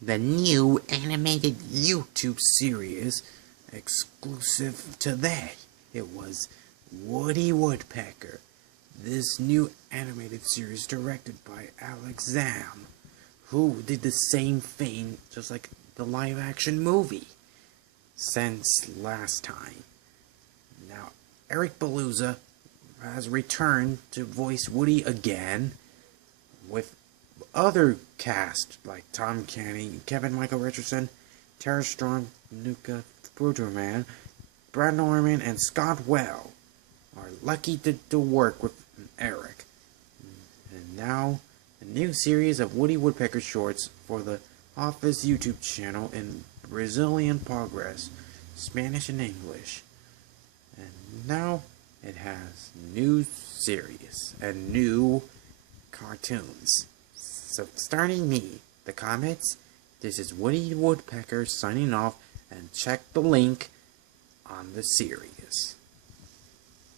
the new animated YouTube series exclusive today. It was Woody Woodpecker. This new animated series directed by Zamm, who did the same thing just like the live action movie since last time. Now, Eric Bauza has returned to voice Woody again with other cast like Tom Kenny, Kevin Michael Richardson, Tara Strong, Nika Futterman, Brad Norman, and Scott Weil are lucky to work with Eric. And now, a new series of Woody Woodpecker shorts for the Office YouTube channel in Brazilian progress, Spanish and English. And now it has new series and new cartoons. So starting me, the comments, this is Woody Woodpecker signing off, and check the link on the series.